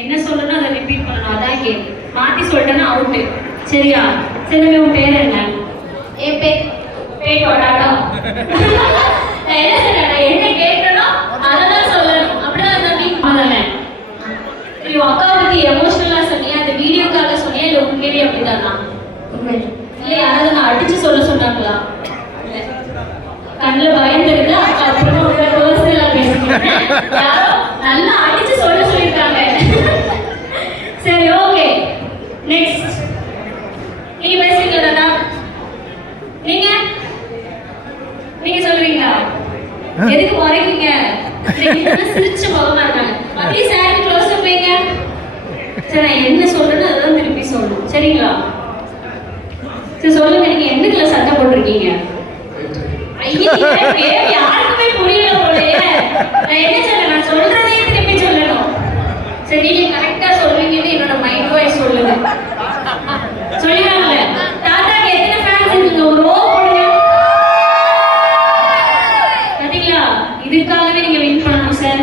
என்ன சொல்லணும் அதை ரிப்பீட் பண்ணணும், அதான் கேம். மாத்தி சொல்லிட்டேன்னா அவுட்டு. சரியா? சரி, உன் பேர் என்ன? என் பேர் வராடா. நான் என்ன சொல்றேன், என்ன கேட்கணும் அதான் சொல்லணும். அப்படிதான் நான் மீட் பண்ணலேன். சரி, அக்கா பத்தி எமோஷனலா சொன்னியா, அந்த வீடியோக்காக சொன்னியா, இல்லை உண்மையிலேயே அப்படிதானா? இல்லை, யாராவது நான் அடிச்சு சொல்ல சொன்னாங்களா? கண்ணில் பயந்துருது. அக்கா அப்புறமா உங்களை பர்சனலா பேசுறேன். யாரோ நல்லா அடிச்சு சொல்ல சொல்லியிருக்காங்க. சரி, ஓகே. நெக்ஸ்ட் நீங்க பேசுறீங்களா? நீங்க நீங்க சொல்றீங்களா? எதுக்கு முறைக்கீங்க? சிரிச்ச முகமா இருக்காங்க. அப்படியே சாரி க்ளோஸ் வைங்க. சரி, நான் என்ன சொல்றேன்னு அதான் திருப்பி சொல்லணும். சரிங்களா? சரி, சொல்லுங்க. நீங்க என்னக்குள்ள சண்டை போட்டிருக்கீங்க? ஐயா, யாருக்குமே புரியல போலயே. நான் என்ன சொல்றேன், நான் சொல்றதே திருப்பி சொல்லணும். சரி, நீங்க கரெக்டா சொல்றீங்கன்னு என்னோட மைண்ட் வாய்ஸ் சொல்லுங்க. சொல்லிடுறாங்கல்ல, தாத்தாக்கு எத்தனை ஃபேன்ஸ் இருக்குங்க? ஒரு ரோ போடுங்க. பாத்தீங்களா? இதுக்காகவே நீங்க வின் பண்ணணும் சார்.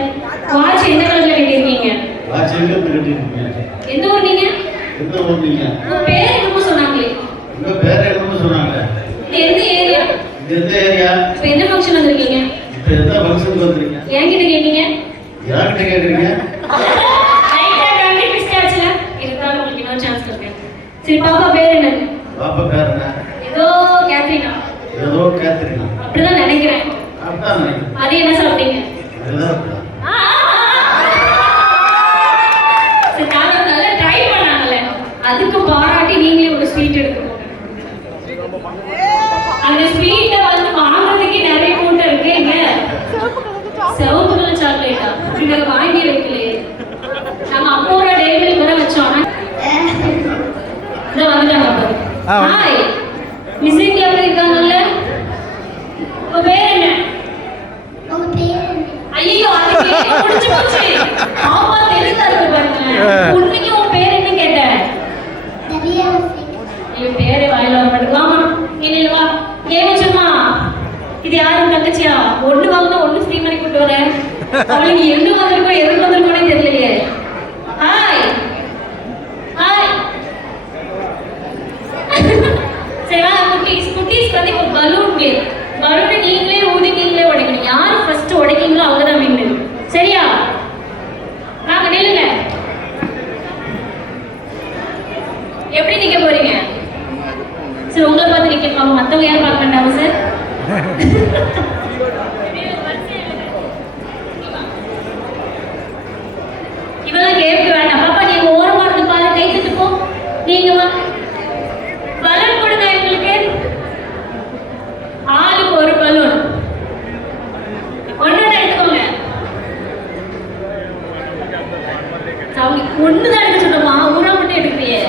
வாட்ச் எந்த கலர்ல கட்டிருக்கீங்க? வாட்ச் எங்க கட்டிருக்கீங்க? எந்த ஊர் நீங்க? எந்த ஊர் நீங்க? உங்க பேர் என்னமோ சொன்னாங்களே. உங்க பேர் என்னமோ சொன்னாங்க. எந்த ஏரியா? எந்த ஏரியா? இப்ப என்ன ஃபங்க்ஷன் வந்திருக்கீங்க? இப்ப எந்த ஃபங்க்ஷன் வந்திருக்கீங்க? என்கிட்ட கேட்டீங்க? யார்கிட்ட கேக்குறீங்க? சரி, பாப்பா பேர் என்ன? பாப்பா பேர் என்ன? ஏதோ கேத்ரினா. ஏதோ கேத்ரினா. அப்படிதான் நினைக்கிறேன். அப்படிதான் நினைக்கிறேன். அது என்ன சாப்பிட்டீங்க? சரி, நான் நல்லா ட்ரை பண்ணாங்கல்ல, அதுக்கு பாராட்டி நீங்களே ஒரு ஸ்வீட் எடுக்கணும். அந்த ஸ்வீட்டை வந்து வாங்குறதுக்கு நிறைய கூட்டம் இருக்கு. இங்க சிவப்பு கலர் சாக்லேட்டா இங்க வாங்கி வைக்கலையே. நம்ம அம்மோட டெய்லி கூட வச்சோம். ஹாய், மிஸ்ஸிங் கிளப்ல இருக்காங்கல்ல, உங்க பேர் என்ன? உங்க பேர் என்ன? ஐயோ, அது பேர் முடிஞ்சு போச்சு. ஆமா, தெரியுதா இருக்கு பாருங்க. உண்மைக்கு உன் பேர் என்ன கேட்டேன்? தவியா. ஐயோ, பேரே வாயில வர மாட்டேங்குது. என்ன வா, கேமுச்சம்மா. இது யாரும் தங்கச்சியா? ஒண்ணு வாங்கினா ஒண்ணு ஃப்ரீ பண்ணி கூட்டு வரேன். அவளுக்கு எங்க வந்திருக்கோ எதுக்கு வந்திருக்கோனே தெரியலையே. Hi hi. சரி, குட்டீஸ் வந்து இப்போ பலூன் கேம். பலூனை நீங்களே ஊதி நீங்களே உடைக்கணும். யாரு ஃபர்ஸ்ட் உடைக்கீங்களோ அவங்க தான் வின்னு. சரியா? நாங்க நில்லுங்க. எப்படி நிக்க போறீங்க? சரி, உங்களை பார்த்து நிக்க, மத்தவங்க யாரும் பார்க்க மாட்டாங்க சார். இவெல்லாம் கேட்க வேண்டாம். பாப்பா, நீங்க ஓரமா இருந்து பாரு, கை தட்டு போ. நீங்க வா, பலூன் கொடுங்க எங்களுக்கு. ஆளுக்கு ஒரு பலூன். ஒன்னு எடுத்துக்கோங்க. ஒண்ணுதான் எடுக்க சொல்லுமா? ஊரா மட்டும் எடுக்கிறியே.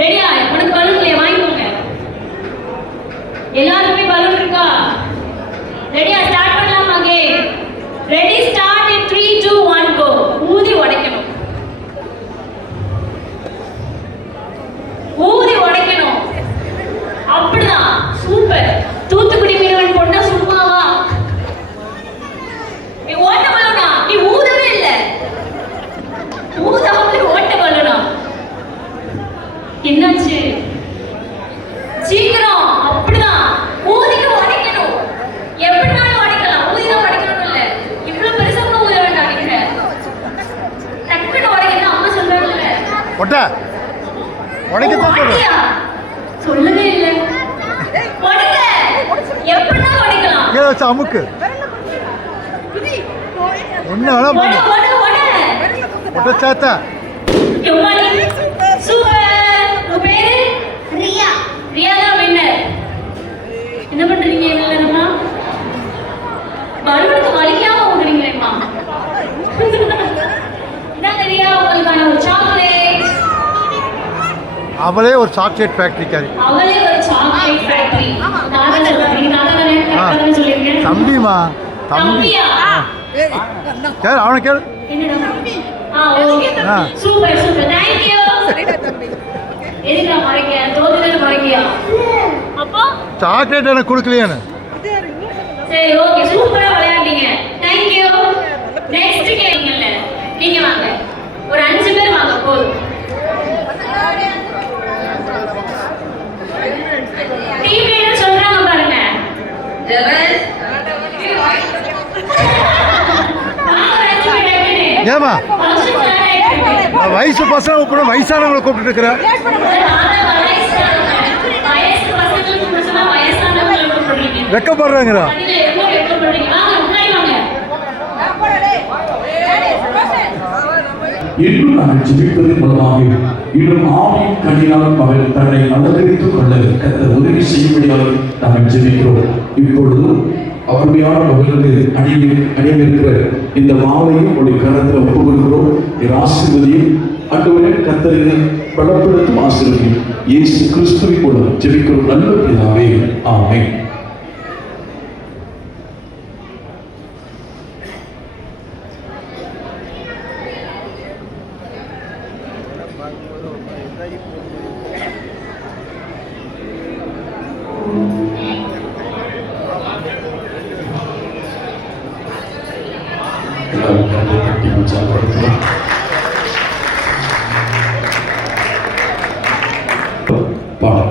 ரெடியா? உனக்கு பலூன் இல்லையா? வாங்கிக்கோங்க. எல்லாருக்குமே பலூன் இருக்கா? ரெடியா? ஸ்டார்ட் பண்ணலாமா கேம்? ரெடி, ஸ்டார்ட் இன் 3 2 1 கோ. ஊதி உடைக்கணும். ஊதி உடைக்கணும். அப்படிதான். சூப்பர். தூத்துக்குடி மீனவன் பொண்ணா சும்மாவா? நீ ஓட்ட பலூனா? நீ ஊதவே இல்ல. ஊதாமலே ஓட்ட பலூனா? என்னாச்சு? சீக்கிரம். அப்படிதான். ஊதிட்டு உடைக்கணும். எப்படினாலும் உடைக்கலாம். ஊதிதான் உடைக்கணும் இல்ல. இவ்வளவு பெருசா கூட ஊத வேண்டாம். நீங்க டக்குன்னு உடைக்கணும் அம்மா சொல்றாங்கல்ல. ஒட்ட உடைக்கத்தான் சொல்றேன். சொல்லவே இல்ல. உடைக்க எப்படினா உடைக்கலாம். ஏ வச்சு அமுக்கு. ஒண்ணு வேணா பண்ணு. ஒட்ட சாத்தா. எம்மாடி சூப்பர். உங்க பேரு? ரியா. ரியா தான் வின்னர். என்ன பண்றீங்க எல்லாருமா? பலூனுக்கு வலிக்காம ஓடுறீங்களேம்மா. இந்தாங்க ரியா, உங்களுக்கான ஒரு சாக்லேட். அவளே ஒரு சாக்லேட் ஃபேக்டரிக்காரி. அவளே ஒரு சாக்லேட் ஃபேக்டரி. தாத்தா சொல்றீங்க. தாத்தா தானே கரெக்ட்டா சொல்லிருக்கேன். தம்பிமா. தம்பியா? கேளு, அவனை கேளு. என்னடா தம்பி? ஓகே தம்பி. Super super. Thank you. சரிடா தம்பி. எதுக்கு மறைக்க? தோதுல மறைக்கியா? அப்பா சாக்லேட் எனக்கு கொடுக்கலையானே. சரி, ஓகே, சூப்பரா விளையாண்டீங்க. Thank you. நெக்ஸ்ட் கேம்ல நீங்க வாங்க. ஒரு 5 பேர் வாங்க போதும். டீம் லீடர் சொல்றாங்க பாருங்க. ஜெபஸ். வாங்க ஒரு 5 பேர் டக்குனு. ஏமா ஃபங்க்ஷன் ஸ்டார்ட் ஆயிடுச்சு. வயசு பசங்க கூப்பிட வயசானவங்களை கூப்பிட்டு இருக்கிறேன். வயசு பசங்களுக்கு கூப்பிடுறதுனா வயசானவங்களை கூப்பிடுறீங்க. வெக்கப்படுறாங்கடா. அதுல எவ்வளவு வெக்கப்படுறீங்க? வாங்க முன்னாடி வாங்க. இன்னும் நாங்கள் ஜெபிப்பதன் மூலமாக இன்னும் ஆவியின் கண்ணினால் அவர்கள் தன்னை அலங்கரித்துக் கொள்ள கர்த்தர் உதவி செய்யும்படியாக நாங்கள் ஜெபிக்கிறோம். இப்பொழுது அருமையான மகளுக்கு அணியிருக்கிற இந்த மாலையும் உடைய கரத்தில் ஒப்புக் கொடுக்கிறோம். என் ஆசீர்வதியும் ஆண்டவரே கர்த்தரை பலப்படுத்தும் ஆசீர்வதியும் இயேசு கிறிஸ்துவின் மூலம் ஜெபிக்கிறோம் நல்ல பிதாவே, ஆமென். எல்லாரும் கண்ணை கட்டி உற்சாகப்படுத்துவோம். பாடம்